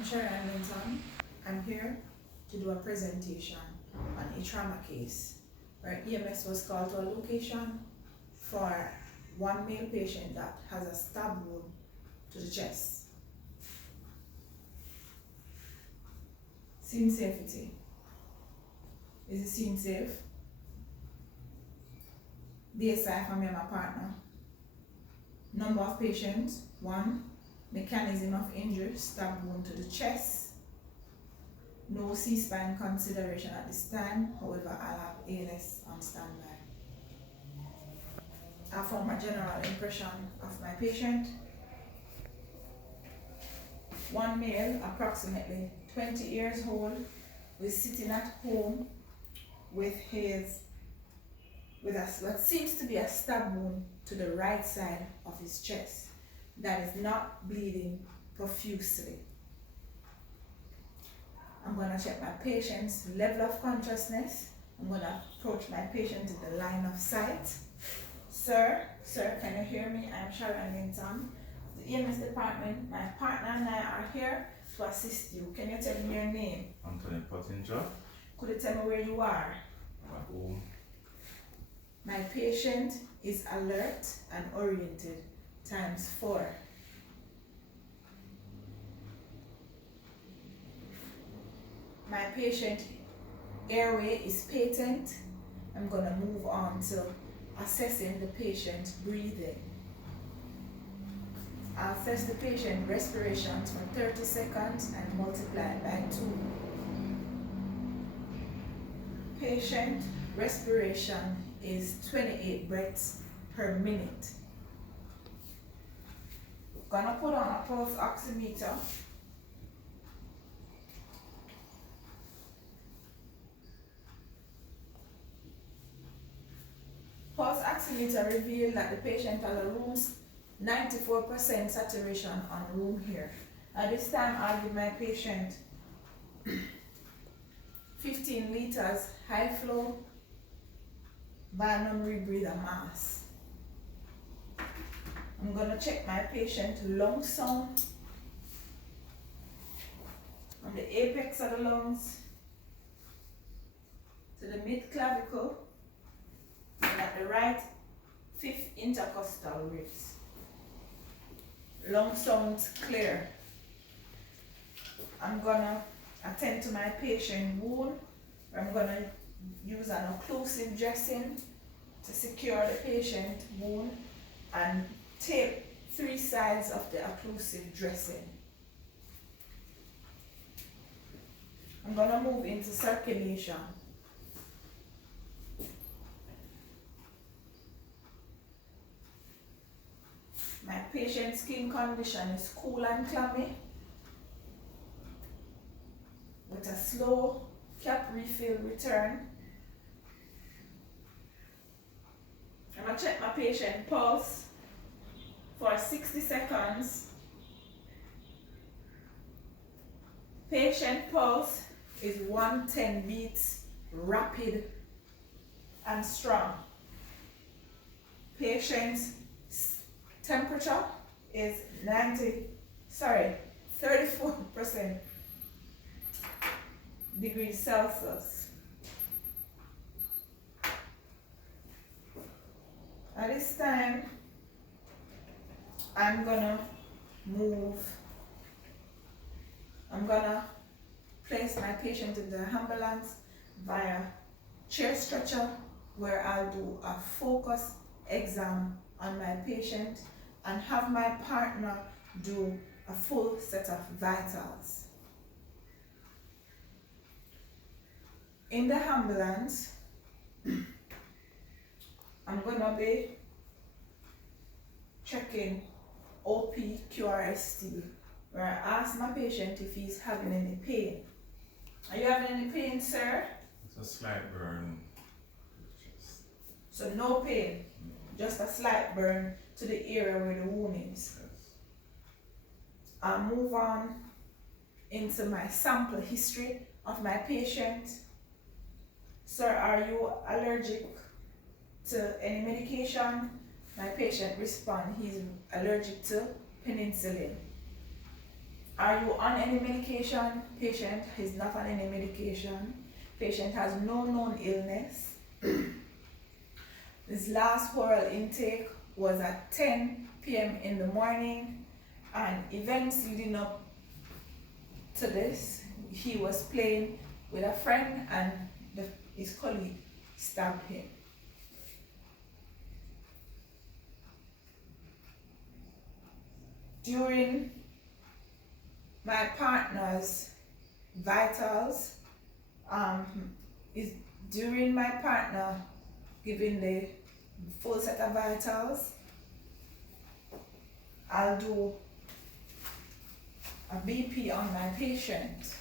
I'm Sharon Linton. I'm here to do a presentation on a trauma case where EMS was called to a location for one male patient that has a stab wound to the chest. Scene safety. Is the scene safe? DSI for me and my partner. Number of patients, 1. Mechanism of injury, stab wound to the chest. No C-spine consideration at this time, however I'll have ALS on standby. I form a general impression of my patient. One male, approximately 20 years old, was sitting at home with what seems to be a stab wound to the right side of his chest that is not bleeding profusely. I'm going to check my patient's level of consciousness. I'm going to approach my patient in the line of sight. Sir, can you hear me? I'm Sharon Linton, the EMS department. My partner and I are here to assist you. Can you tell me your name? Anthony Pottinger. Could you tell me where you are? At home. My patient is alert and oriented ×4. My patient airway is patent. I'm going to move on to assessing the patient's breathing. I'll assess the patient respirations for 30 seconds and multiply it by 2. Patient respiration is 28 breaths per minute. Gonna put on a pulse oximeter. Pulse oximeter revealed that the patient has a room 94% saturation on room here. At this time, I'll give my patient 15 liters high flow Barnum rebreather mask. I'm going to check my patient's lung sound on the apex of the lungs to the mid clavicle and at the right 5th intercostal ribs. Lung sounds clear. I'm going to attend to my patient wound. I'm going to use an occlusive dressing to secure the patient wound and tape 3 sides of the occlusive dressing. I'm going to move into circulation. My patient's skin condition is cool and clammy with a slow cap refill return. I'm going to check my patient pulse for 60 seconds. Patient pulse is 110 beats, rapid and strong. Patient's temperature is 34% degrees Celsius. At this time, I'm gonna place my patient in the ambulance via chair stretcher, where I'll do a focus exam on my patient and have my partner do a full set of vitals. In the ambulance, I'm gonna be checking OPQRST, where I ask my patient if he's having any pain. Are you having any pain, sir? It's a slight burn. So no pain, just a slight burn to the area where the wound is. Yes. I'll move on into my sample history of my patient. Sir, are you allergic to any medication? My patient responds, he's allergic to penicillin. Are you on any medication? Patient is not on any medication. Patient has no known illness. His last oral intake was at 10 p.m. in the morning, and events leading up to this, he was playing with a friend and his colleague stabbed him. During my partner's vitals, during my partner giving the full set of vitals, I'll do a BP on my patient.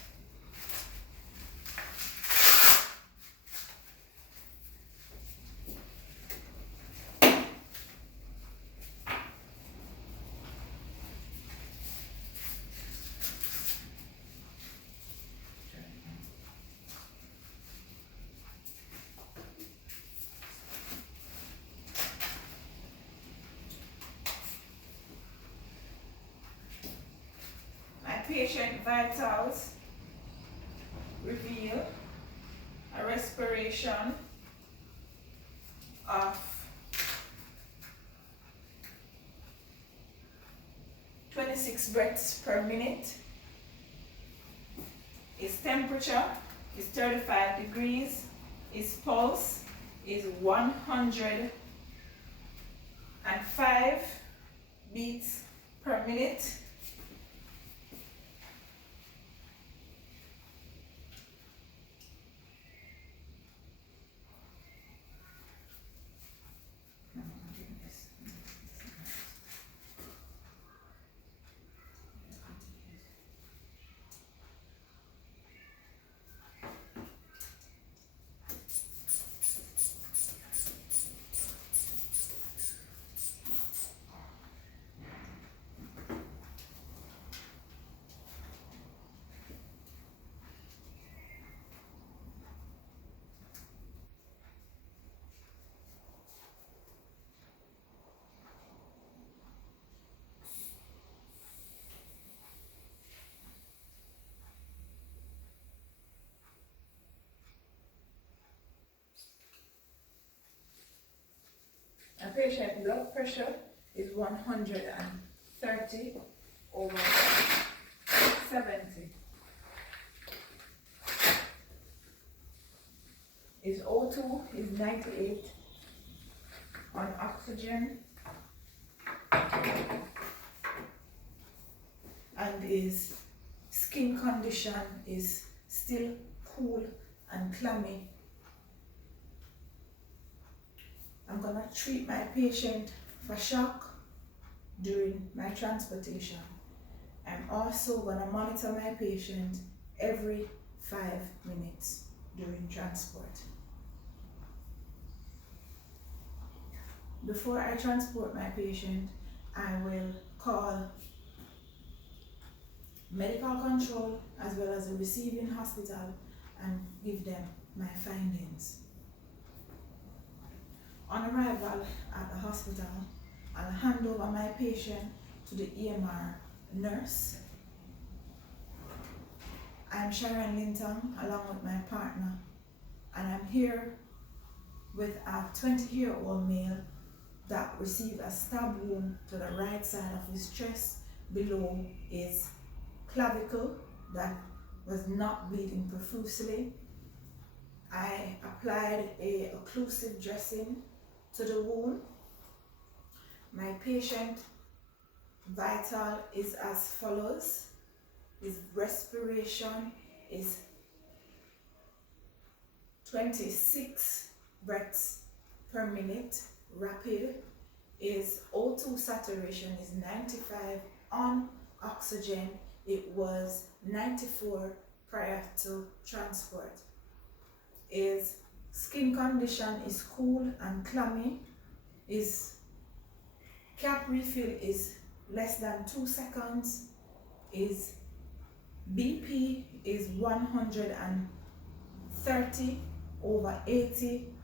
Patient vitals reveal a respiration of 26 breaths per minute. His temperature is 35 degrees. His pulse is 105 beats per minute. A patient blood pressure is 130 over 70. His O2 is 98 on oxygen, and his skin condition is still cool and clammy. I'm going to treat my patient for shock during my transportation. I'm also going to monitor my patient every 5 minutes during transport. Before I transport my patient, I will call medical control as well as the receiving hospital and give them my findings. On arrival at the hospital, I'll hand over my patient to the EMR nurse. I'm Sharon Linton along with my partner, and I'm here with a 20-year-old male that received a stab wound to the right side of his chest below his clavicle that was not bleeding profusely. I applied a occlusive dressing to the wound. My patient vital is as follows. His respiration is 26 breaths per minute, rapid. His O2 saturation is 95 on oxygen. It was 94 prior to transport. His skin condition is cool and clammy. His cap refill is less than 2 seconds. His BP is 130 over 80,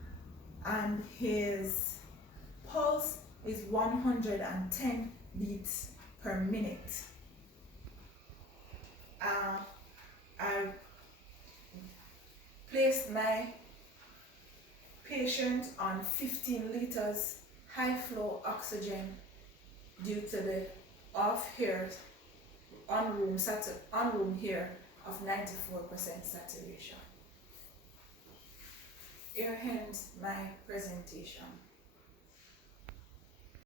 and his pulse is 110 beats per minute. placed my patient on 15 liters high flow oxygen due to the off here on room here of 94% saturation. Here ends my presentation.